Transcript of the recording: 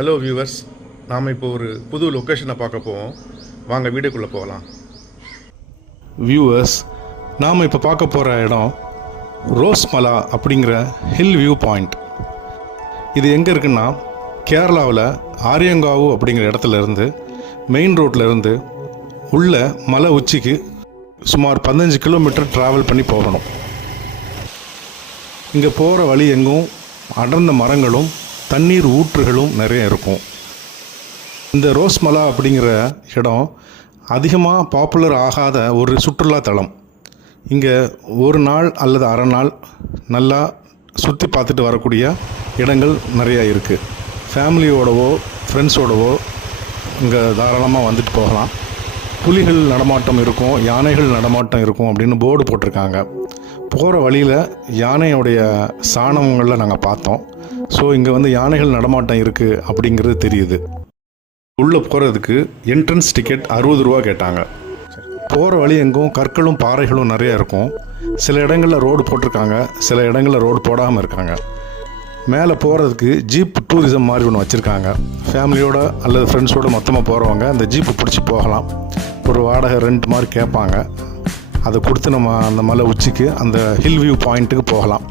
Hello viewers, நாம் இப்போ ஒரு புது லொக்கேஷனை பார்க்க போவோம். வாங்க வீடியோக்குள்ளே போகலாம். வியூவர்ஸ், நாம் இப்போ பார்க்க போகிற இடம் ரோஸ்மலா அப்படிங்கிற ஹில் வியூ பாயிண்ட். இது எங்கே இருக்குன்னா கேரளாவில் ஆரியங்காவு அப்படிங்கிற இடத்துல இருந்து மெயின் ரோட்டில் இருந்து உள்ள மலை உச்சிக்கு சுமார் 15 கிலோமீட்டர் ட்ராவல் பண்ணி போகணும். இங்கே போகிற வழி எங்கும் அடர்ந்த மரங்களும் தண்ணீர் ஊற்றுகளும் நிறைய இருக்கும். இந்த ரோஸ்மலா அப்படிங்கிற இடம் அதிகமாக பாப்புலர் ஆகாத ஒரு சுற்றுலா தலம். இங்கே ஒரு நாள் அல்லது அரை நாள் நல்லா சுற்றி பார்த்துட்டு வரக்கூடிய இடங்கள் நிறையா இருக்குது. ஃபேமிலியோடவோ ஃப்ரெண்ட்ஸோடவோ இங்கே தாராளமாக வந்துட்டு போகலாம். புலிகள் நடமாட்டம் இருக்கும், யானைகள் நடமாட்டம் இருக்கும் அப்படின்னு போர்டு போட்டிருக்காங்க. போகிற வழியில் யானையோடைய சாணங்களில் நாங்கள் பார்த்தோம். ஸோ இங்கே வந்து யானைகள் நடமாட்டம் இருக்குது அப்படிங்கிறது தெரியுது. உள்ளே போகிறதுக்கு என்ட்ரன்ஸ் டிக்கெட் 60 ரூபா கேட்டாங்க. போகிற வழி எங்கும் கற்களும் பாறைகளும் நிறையா இருக்கும். சில இடங்களில் ரோடு போட்டிருக்காங்க, சில இடங்களில் ரோடு போடாமல் இருக்காங்க. மேலே போகிறதுக்கு ஜீப் டூரிசம் மாதிரி ஒன்று வச்சுருக்காங்க. ஃபேமிலியோட அல்லது ஃப்ரெண்ட்ஸோடு மொத்தமாக போகிறவங்க அந்த ஜீப்பு பிடிச்சி போகலாம். ஒரு வாடகை ரெண்ட் மாதிரி கேட்பாங்க. அதை கொடுத்து நம்ம அந்த மலை உச்சிக்கு அந்த ஹில் வியூ பாயிண்ட்டுக்கு போகலாம்.